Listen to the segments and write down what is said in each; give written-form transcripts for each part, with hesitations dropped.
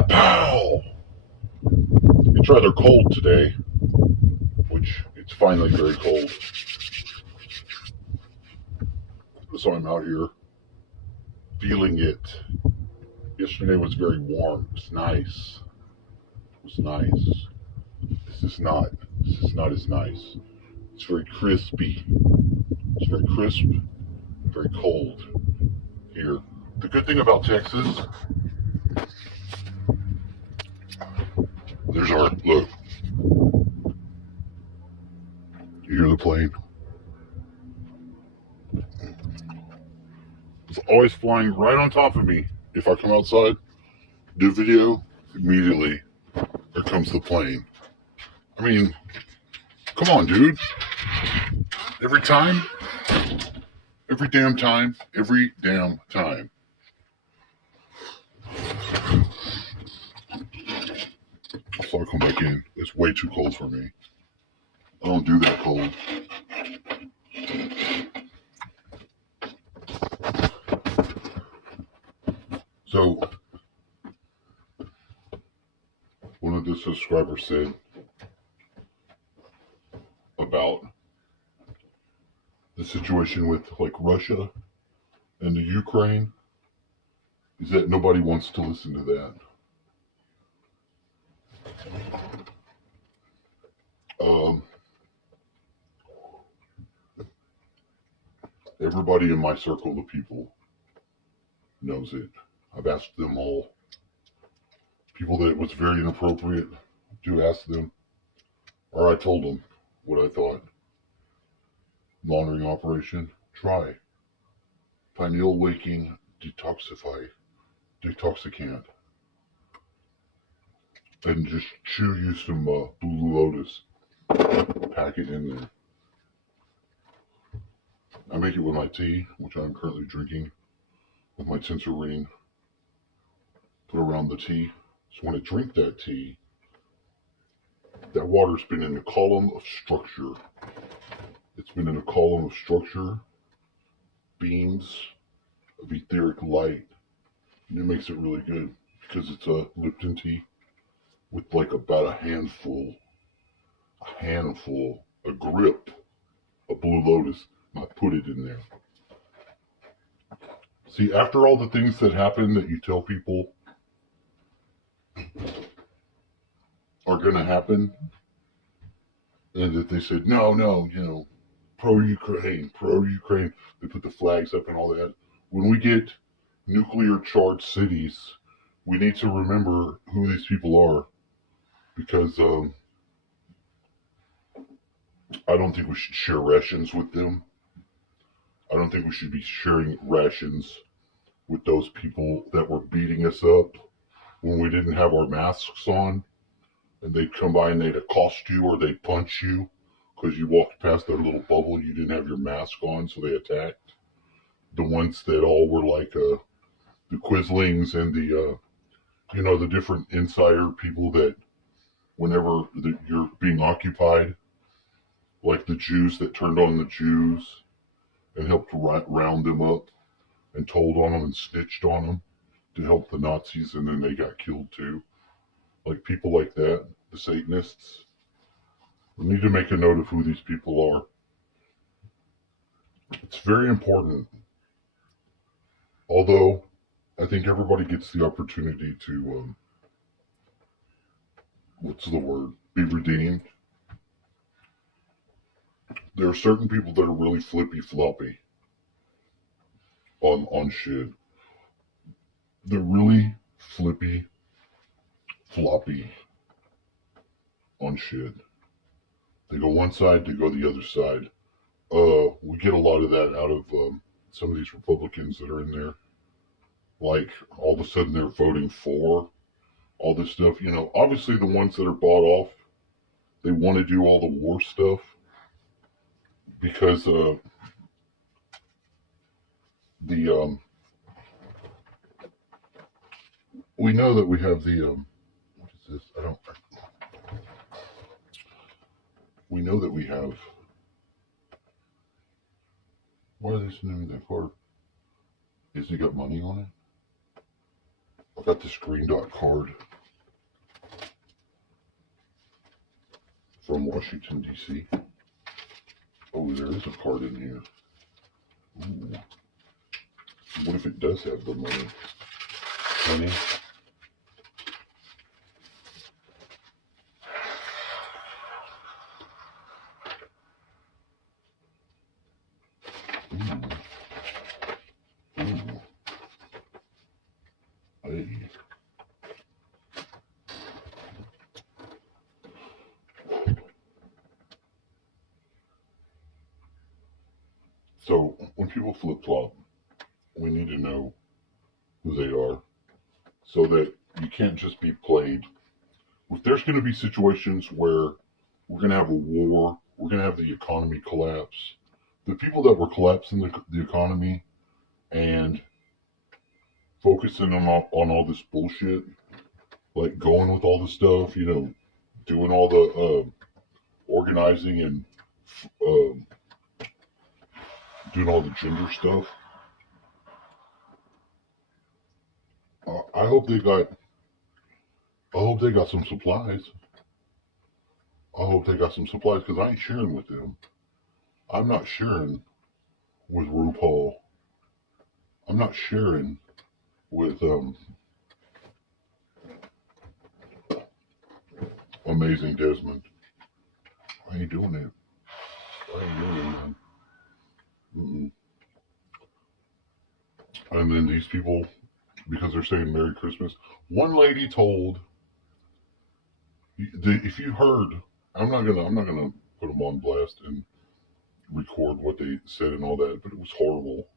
Pow! It's rather cold today, which it's finally very cold. So I'm out here feeling it. Yesterday was very warm. It was nice. It was nice. This is not. This is not as nice. It's very crispy. It's very crisp, very cold here. The good thing about Texas, there's our look. You hear the plane? It's always flying right on top of me. If I come outside, do video, immediately there comes the plane. I mean, come on, dude. Every time, every damn time, every damn time. So I come back in. It's way too cold for me. I don't do that cold. So one of the subscribers said about the situation with like Russia and the Ukraine is that nobody wants to listen to that. Um, Everybody in my circle of people knows it. I've asked them all. People that it was very inappropriate to ask them, or I told them what I thought. Laundering operation, try. Pineal waking detoxicant. And just chew you some Blue Lotus. Pack it in there. I make it with my tea, which I'm currently drinking, with my tinsel ring. Put around the tea. So when I drink that tea, that water's been in a column of structure. It's been in a column of structure, beams of etheric light. And it makes it really good because it's a Lipton tea with like about a grip of Blue Lotus. And I put it in there. See, after all the things that happen that you tell people are going to happen, and that they said, no, pro-Ukraine, they put the flags up and all that. When we get nuclear charged cities, we need to remember who these people are, because I don't think we should share rations with them. I don't think we should be sharing rations with those people that were beating us up when we didn't have our masks on, and they'd come by and they'd accost you or they'd punch you because you walked past their little bubble and you didn't have your mask on, so they attacked. The ones that all were like the Quislings and the different insider people that whenever you're being occupied, like the Jews that turned on the Jews and helped round them up and told on them and snitched on them to help the Nazis, and then they got killed too. Like people like that, the Satanists. We need to make a note of who these people are. It's very important. Although I think everybody gets the opportunity to, what's the word, be redeemed. There are certain people that are really flippy floppy on shit. They're really flippy floppy on shit. They go one side, they go the other side. We get a lot of that out of some of these Republicans that are in there. Like all of a sudden they're voting for all this stuff. Obviously the ones that are bought off, they want to do all the war stuff because the we know that we have the what is this? We know that we have. Why are they sending me that card? Is he got money on it? I got this green dot card from Washington, D.C. Oh, there is a card in here. Ooh. What if it does have the money? Honey? Ooh. Ooh. Hey. So when people flip flop, we need to know who they are so that you can't just be played. If there's going to be situations where we're going to have a war, we're going to have the economy collapse, the people that were collapsing the economy and focusing on all this bullshit, like going with all the stuff, doing all the organizing and uh, doing all the gender stuff. I hope they got. I hope they got some supplies. I hope they got some supplies because I ain't sharing with them. I'm not sharing with RuPaul. I'm not sharing with Amazing Desmond. I ain't doing it. I ain't doing it, man. Mm-mm. And then these people, because they're saying Merry Christmas, one lady told, if you heard, I'm not gonna put them on blast and record what they said and all that, but it was horrible.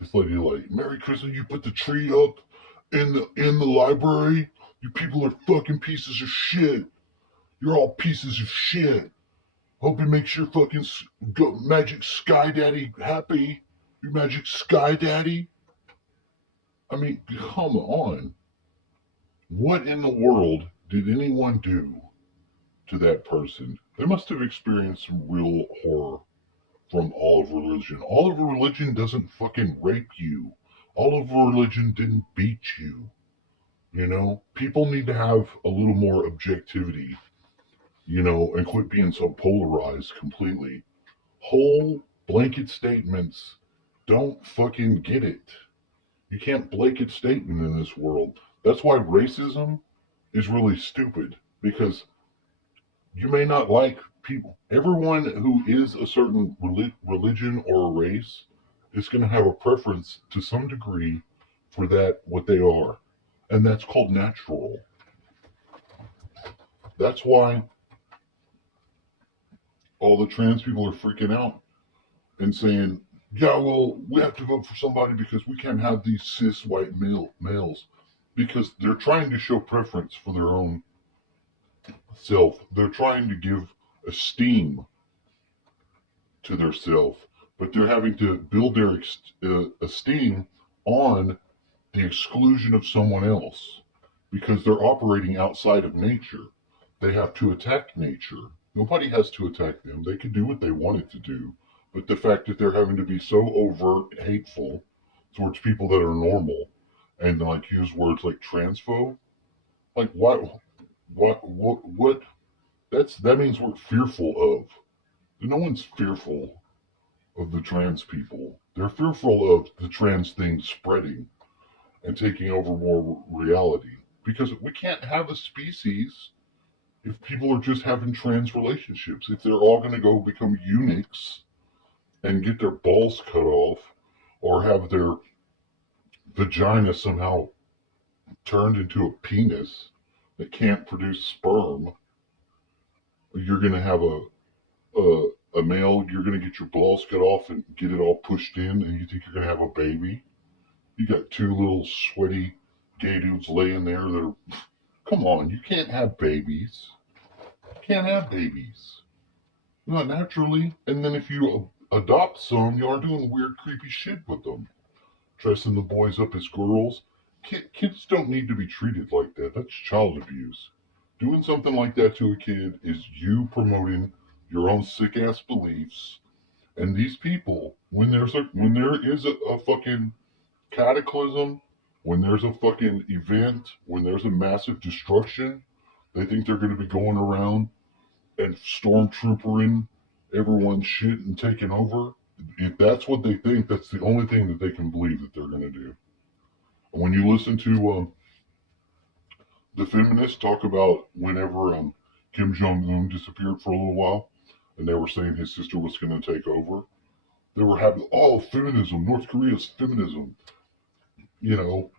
This lady like, Merry Christmas, you put the tree up in the library. You people are fucking pieces of shit. You're all pieces of shit. Hope it makes your fucking magic sky daddy happy. Your magic sky daddy. I mean, come on. What in the world did anyone do to that person? They must have experienced some real horror from all of religion. All of religion doesn't fucking rape you. All of religion didn't beat you. People need to have a little more objectivity, and quit being so polarized completely. Whole blanket statements don't fucking get it. You can't blanket statement in this world. That's why racism is really stupid because you may not like people. Everyone who is a certain religion or a race is going to have a preference to some degree for that, what they are. And that's called natural. That's why all the trans people are freaking out and saying, yeah, well, we have to vote for somebody because we can't have these cis white males. Because they're trying to show preference for their own self. They're trying to give esteem to their self, but they're having to build their esteem on the exclusion of someone else because they're operating outside of nature. They have to attack nature. Nobody has to attack them. They can do what they wanted to do. But the fact that they're having to be so overt and hateful towards people that are normal and like use words like transphobe, like what that means we're fearful of. No one's fearful of the trans people. They're fearful of the trans thing spreading and taking over more reality because we can't have a species if people are just having trans relationships. If they're all going to go become eunuchs and get their balls cut off or have their vagina somehow turned into a penis that can't produce sperm, you're going to have a male, you're going to get your balls cut off and get it all pushed in, and you think you're going to have a baby. You got two little sweaty gay dudes laying there that are, come on, you can't have babies. You can't have babies. Not naturally. And then if you adopt some, you are doing weird, creepy shit with them. Dressing the boys up as girls. Kids don't need to be treated like that. That's child abuse. Doing something like that to a kid is you promoting your own sick ass beliefs. And these people, when there is a fucking cataclysm When there's a fucking event, when there's a massive destruction, they think they're going to be going around and stormtroopering everyone's shit and taking over. If that's what they think, that's the only thing that they can believe that they're going to do. And when you listen to the feminists talk about whenever Kim Jong Un disappeared for a little while, and they were saying his sister was going to take over, they were having, oh, feminism, North Korea's feminism. You know,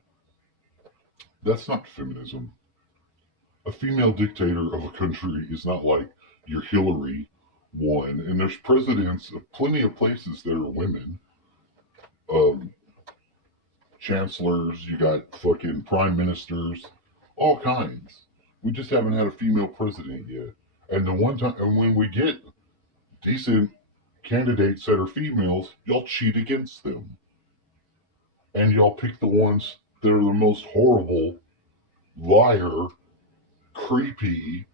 that's not feminism. A female dictator of a country is not like your Hillary one. And there's presidents of plenty of places that are women. Um, Chancellors, you got fucking prime ministers, all kinds. We just haven't had a female president yet. And the one time, and when we get decent candidates that are females, y'all cheat against them. And y'all pick the ones that are the most horrible, liar, creepy,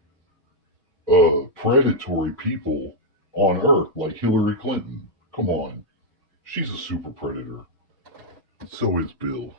predatory people on earth, like Hillary Clinton. Come on. She's a super predator. So is Bill.